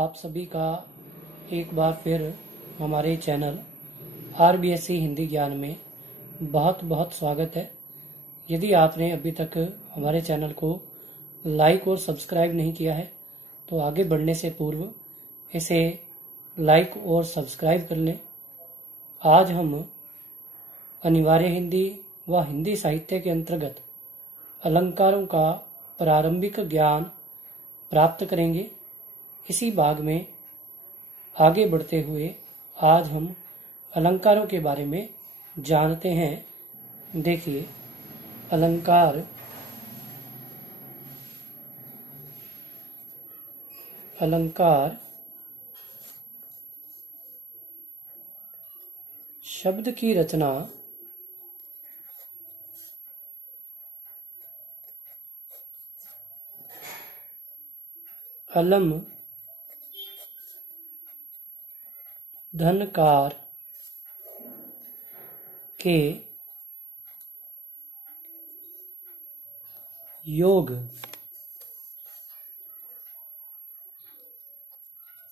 आप सभी का एक बार फिर हमारे चैनल आरबीएससी हिंदी ज्ञान में बहुत बहुत स्वागत है। यदि आपने अभी तक हमारे चैनल को लाइक और सब्सक्राइब नहीं किया है तो आगे बढ़ने से पूर्व इसे लाइक और सब्सक्राइब कर लें। आज हम अनिवार्य हिंदी व हिंदी साहित्य के अंतर्गत अलंकारों का प्रारंभिक ज्ञान प्राप्त करेंगे। इसी भाग में आगे बढ़ते हुए आज हम अलंकारों के बारे में जानते हैं। देखिए, अलंकार शब्द की रचना अलम धनकार के योग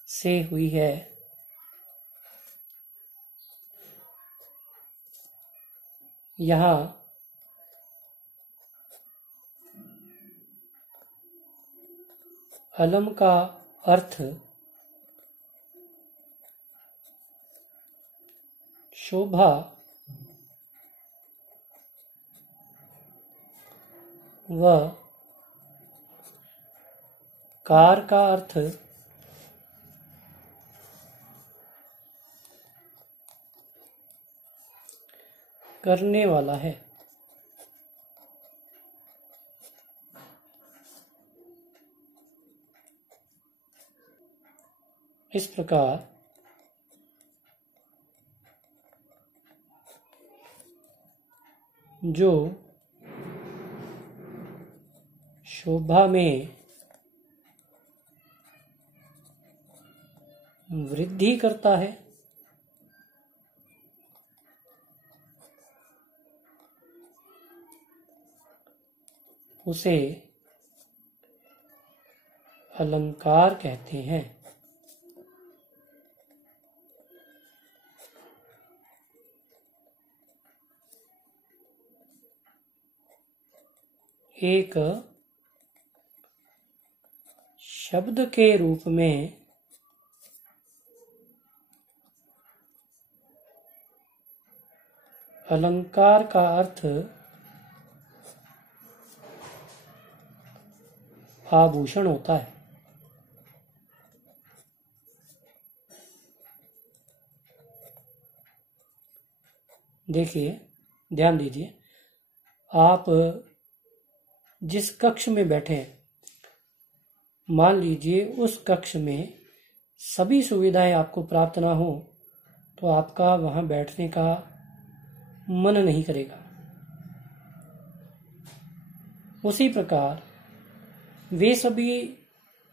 से हुई है। यहाँ अलम का अर्थ शोभा व कार का अर्थ करने वाला है। इस प्रकार जो शोभा में वृद्धि करता है उसे अलंकार कहते हैं। एक शब्द के रूप में अलंकार का अर्थ आभूषण होता है। देखिए, ध्यान दीजिए, आप जिस कक्ष में बैठे हैं, मान लीजिए उस कक्ष में सभी सुविधाएं आपको प्राप्त ना हो तो आपका वहां बैठने का मन नहीं करेगा। उसी प्रकार वे सभी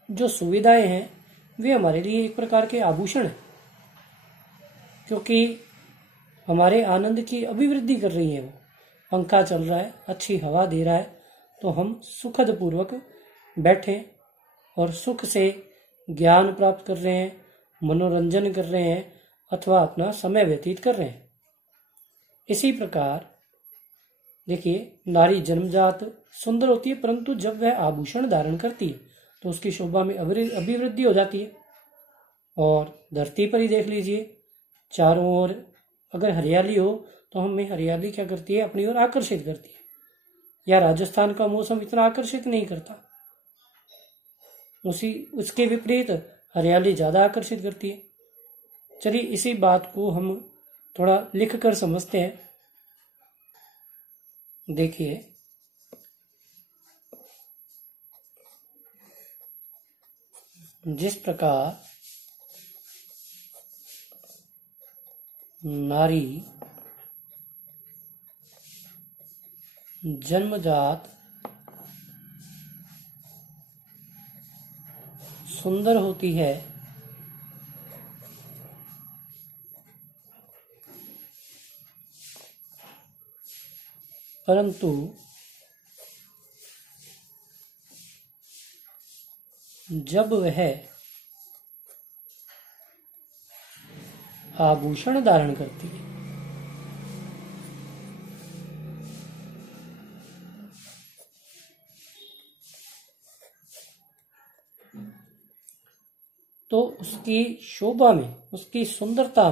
जो सुविधाएं हैं वे हमारे लिए एक प्रकार के आभूषण हैं, क्योंकि हमारे आनंद की अभिवृद्धि कर रही है। वो पंखा चल रहा है, अच्छी हवा दे रहा है, तो हम सुखद पूर्वक बैठे और सुख से ज्ञान प्राप्त कर रहे हैं, मनोरंजन कर रहे हैं अथवा अपना समय व्यतीत कर रहे हैं। इसी प्रकार देखिए, नारी जन्मजात सुंदर होती है, परंतु जब वह आभूषण धारण करती है तो उसकी शोभा में अभिवृद्धि हो जाती है। और धरती पर ही देख लीजिए, चारों ओर अगर हरियाली हो तो हमें हरियाली क्या करती है, अपनी ओर आकर्षित करती है। या राजस्थान का मौसम इतना आकर्षित नहीं करता, उसके विपरीत हरियाली ज्यादा आकर्षित करती है। चलिए इसी बात को हम थोड़ा लिख कर समझते हैं। देखिए, जिस प्रकार नारी जन्मजात सुंदर होती है, परंतु जब वह आभूषण धारण करती है। तो उसकी शोभा में, उसकी सुंदरता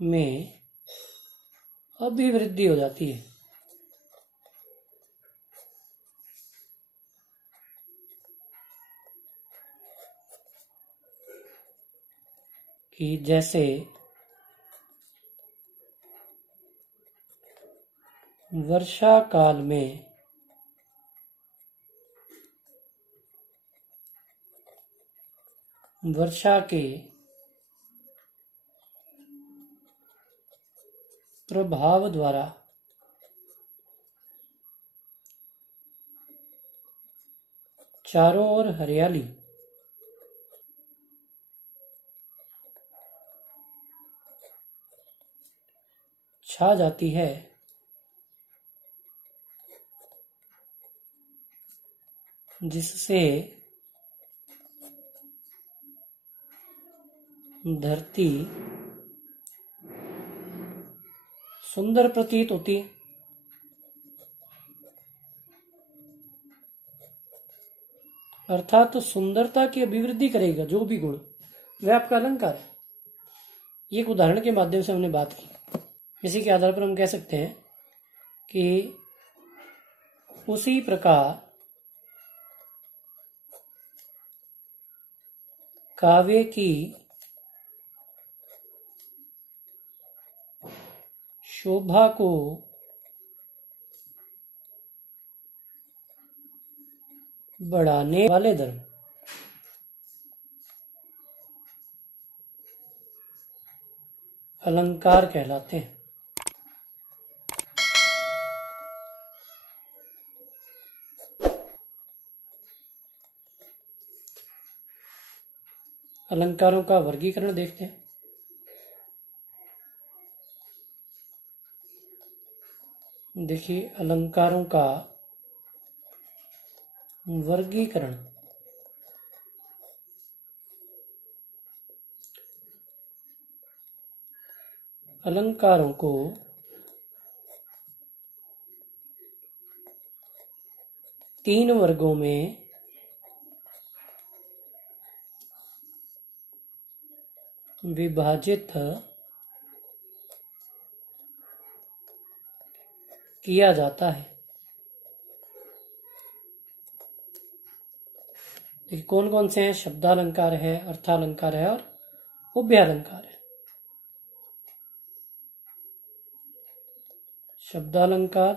में अभिवृद्धि हो जाती है। कि जैसे वर्षा काल में वर्षा के प्रभाव द्वारा चारों ओर हरियाली छा जाती है, जिससे धरती सुंदर प्रतीत होती है। अर्थात तो सुंदरता की अभिवृद्धि करेगा जो भी गुण, वह आपका अलंकार है। एक उदाहरण के माध्यम से हमने बात की। इसी के आधार पर हम कह सकते हैं कि उसी प्रकार काव्य की शोभा को बढ़ाने वाले धर्म अलंकार कहलाते हैं। अलंकारों का वर्गीकरण देखते हैं। देखिए, अलंकारों का वर्गीकरण अलंकारों को तीन वर्गों में विभाजित किया जाता है। देखिए कौन कौन से हैं? शब्दालंकार है, अर्थालंकार है और उभयालंकार है। शब्दालंकार,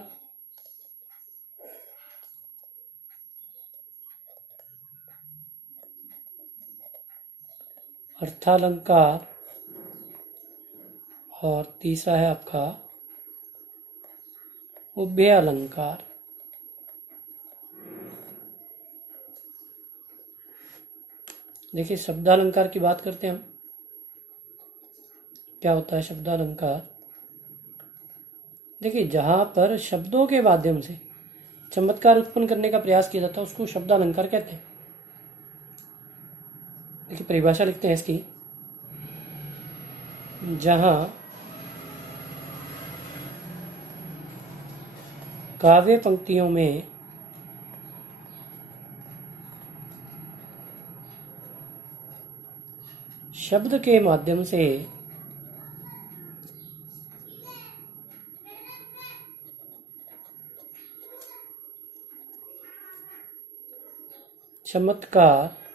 अर्थालंकार और तीसरा है आपका उभयालंकार। देखिए शब्दालंकार की बात करते हैं हम। क्या होता है शब्दालंकार? देखिए जहां पर शब्दों के माध्यम से चमत्कार उत्पन्न करने का प्रयास किया जाता है उसको शब्दालंकार कहते हैं। देखिए परिभाषा लिखते हैं इसकी। जहां काव्य पंक्तियों में शब्द के माध्यम से चमत्कार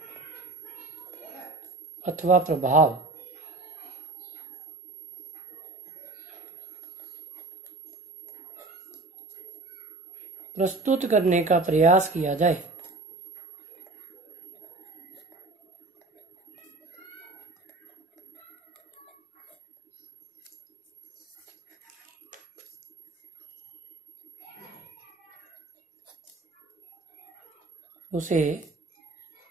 अथवा प्रभाव प्रस्तुत करने का प्रयास किया जाए उसे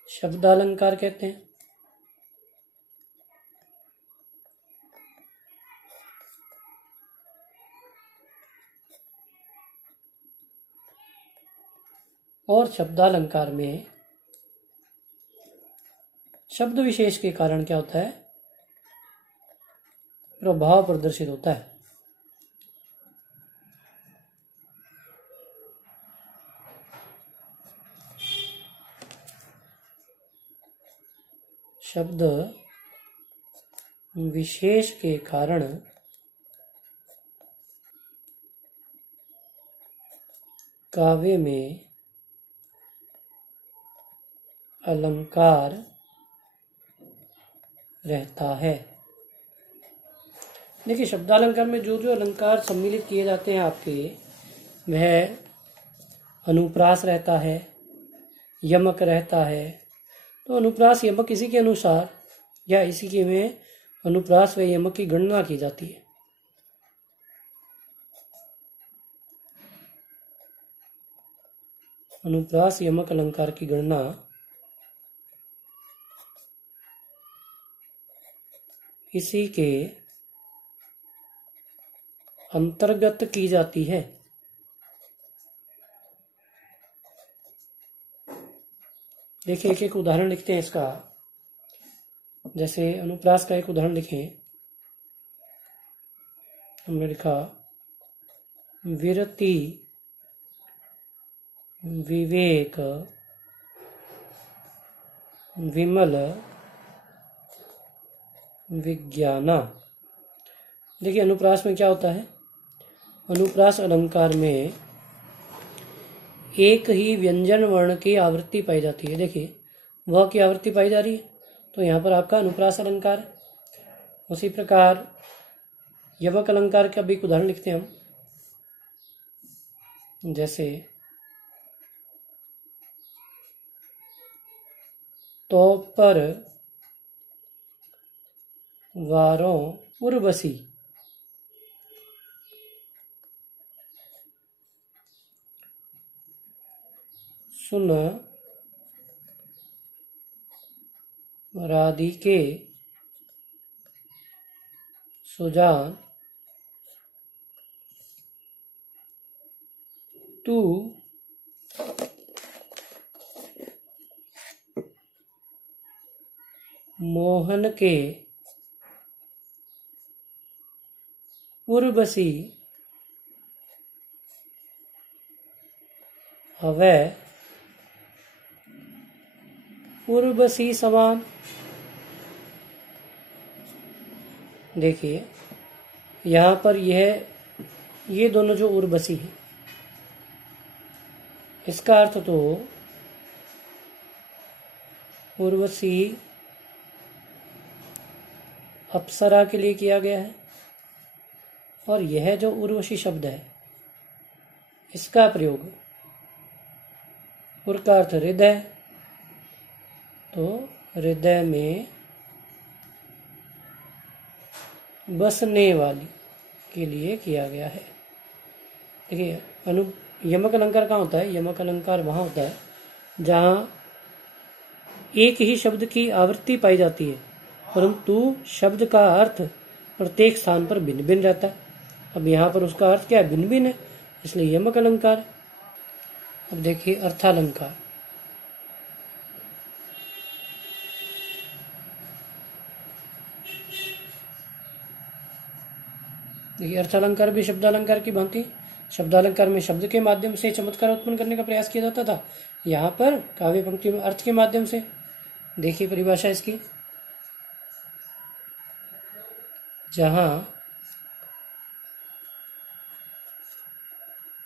शब्दालंकार कहते हैं। और शब्दालंकार में शब्द विशेष के कारण क्या होता है, प्रभाव प्रदर्शित होता है। शब्द विशेष के कारण काव्य में अलंकार रहता है। देखिए, शब्दालंकार में जो जो अलंकार सम्मिलित किए जाते हैं आपके, वह अनुप्रास रहता है, यमक रहता है। तो अनुप्रास यमक इसी के अनुसार या इसी के में अनुप्रास व यमक की गणना की जाती है। अनुप्रास यमक अलंकार की गणना इसी के अंतर्गत की जाती है। देखिए, एक एक उदाहरण लिखते हैं इसका। जैसे अनुप्रास का एक उदाहरण लिखें। हमने लिखा विरति, विवेक, विमल, विज्ञाना। देखिए, अनुप्रास में क्या होता है, अनुप्रास अलंकार में एक ही व्यंजन वर्ण की आवृत्ति पाई जाती है। देखिए, वह की आवृत्ति पाई जा रही है, तो यहाँ पर आपका अनुप्रास अलंकार। उसी प्रकार यमक अलंकार का भी एक उदाहरण लिखते हैं हम। जैसे तो पर वारों उर्वशी, सुन राधिके, सुजान, तू मोहन के उर्वशी हवै उर्वशी समान। देखिए, यहाँ पर ये दोनों जो उर्वशी है, इसका अर्थ तो उर्वशी अप्सरा के लिए किया गया है, और यह जो उर्वशी शब्द है, इसका प्रयोग उर का अर्थ हृदय, तो हृदय में बसने वाली के लिए किया गया है। देखिए, यमक अलंकार कहाँ होता है, यमक अलंकार वहां होता है जहां एक ही शब्द की आवृत्ति पाई जाती है, परंतु शब्द का अर्थ प्रत्येक स्थान पर भिन्न भिन्न रहता है। अब यहाँ पर उसका अर्थ क्या है, भिन्न भिन्न है, इसलिए यमक अलंकार। अब देखिए अर्थालंकार। देखिए, अर्थालंकार भी शब्दालंकार की भांति, शब्दालंकार में शब्द के माध्यम से चमत्कार उत्पन्न करने का प्रयास किया जाता था, यहाँ पर काव्य पंक्ति में अर्थ के माध्यम से। देखिए परिभाषा इसकी, जहां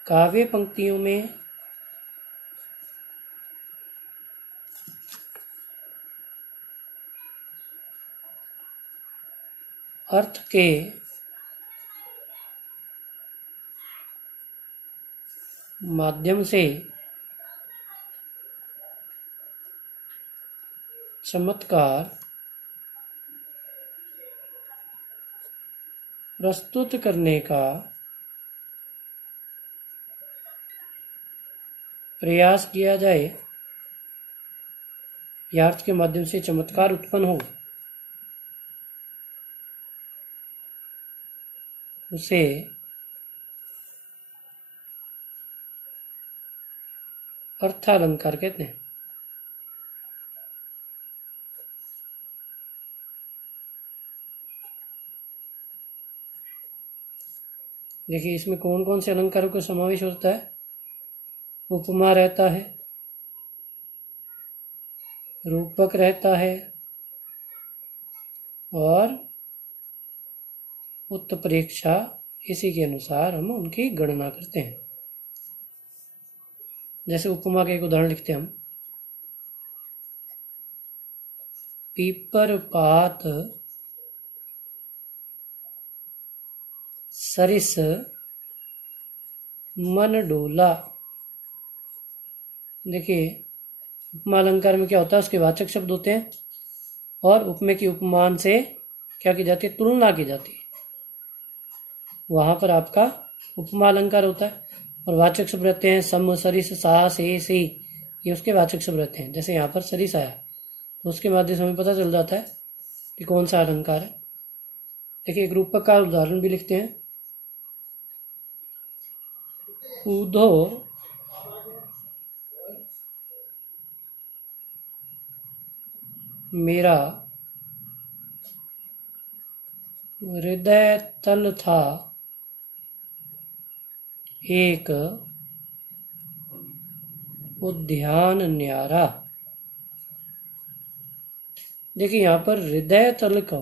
काव्य पंक्तियों में अर्थ के माध्यम से चमत्कार प्रस्तुत करने का प्रयास किया जाए या अर्थ के माध्यम से चमत्कार उत्पन्न हो, उसे अर्थालंकार कहते हैं। देखिए इसमें कौन कौन से अलंकारों का समावेश होता है। उपमा रहता है, रूपक रहता है और उत्प्रेक्षा। इसी के अनुसार हम उनकी गणना करते हैं। जैसे उपमा का एक उदाहरण लिखते हैं हम। पीपर पात सरिस मन डोला। देखिए उपमा अलंकार में क्या होता है, उसके वाचक शब्द होते हैं और उपमे की उपमान से क्या की जाती है, तुलना की जाती है। वहां पर आपका उपमा अलंकार होता है और वाचक शब्द रहते हैं सम, सरिस, सा, से, सी, ये उसके वाचक शब्द रहते हैं। जैसे यहाँ पर सरिस आया तो उसके माध्यम से हमें पता चल जाता है कि कौन सा अलंकार है। देखिए एक रूपक का उदाहरण भी लिखते हैं। ऊधो मेरा हृदय तल था एक उद्यान न्यारा। देखिए यहाँ पर हृदय तल को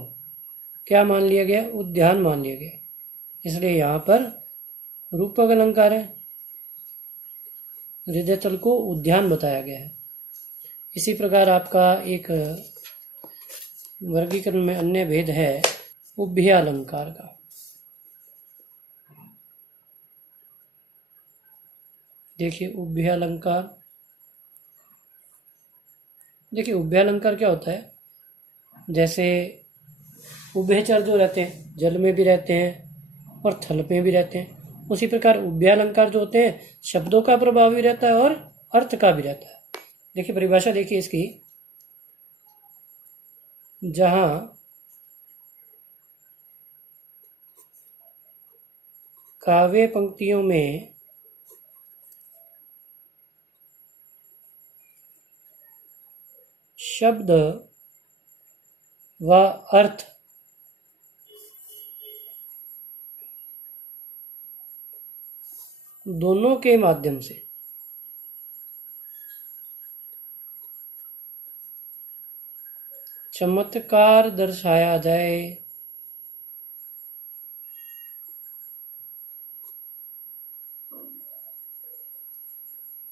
क्या मान लिया गया, उद्यान मान लिया गया, इसलिए यहाँ पर रूपक अलंकार है। हृदय तल को उद्यान बताया गया है। इसी प्रकार आपका एक वर्गीकरण में अन्य भेद है उभय अलंकार का। देखिए उभय अलंकार, देखिए उभय अलंकार क्या होता है, जैसे उभयचर जो रहते हैं जल में भी रहते हैं और थल में भी रहते हैं, उसी प्रकार उभय अलंकार जो होते हैं शब्दों का प्रभाव भी रहता है और अर्थ का भी रहता है। देखिए परिभाषा देखिए इसकी, जहां काव्य पंक्तियों में शब्द व अर्थ दोनों के माध्यम से चमत्कार दर्शाया जाए,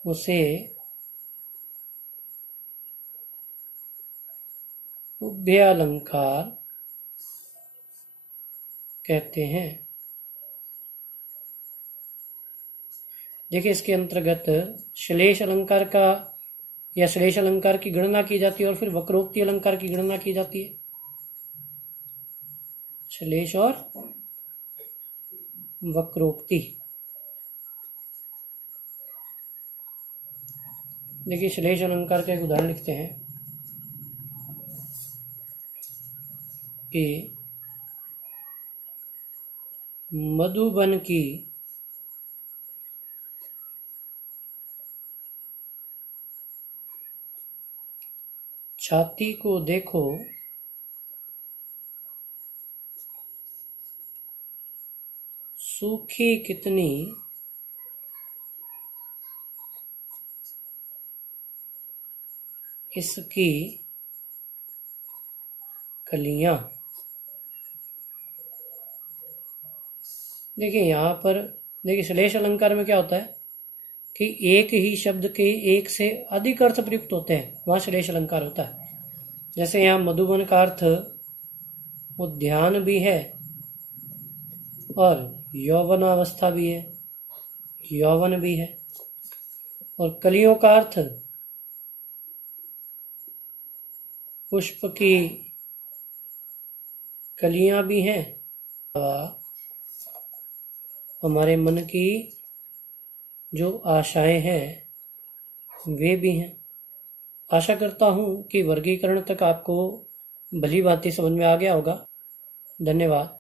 उसे उभय अलंकार कहते हैं। देखिए इसके अंतर्गत श्लेष अलंकार का या श्लेष अलंकार की गणना की जाती है और फिर वक्रोक्ति अलंकार की गणना की जाती है। श्लेष और वक्रोक्ति। देखिए श्लेष अलंकार का एक उदाहरण लिखते हैं कि मधुबन की छाती को देखो, सूखी कितनी इसकी कलियां। देखिए यहाँ पर देखिए श्लेष अलंकार में क्या होता है कि एक ही शब्द के एक से अधिक अर्थ प्रयुक्त होते हैं, वहां श्लेष अलंकार होता है। जैसे यहाँ मधुबन का अर्थ उद्यान भी है और यौवनावस्था भी है, यौवन भी है, और कलियों का अर्थ पुष्प की कलियां भी हैं, हमारे मन की जो आशाएं हैं वे भी हैं। आशा करता हूं कि वर्गीकरण तक आपको भली भांति समझ में आ गया होगा। धन्यवाद।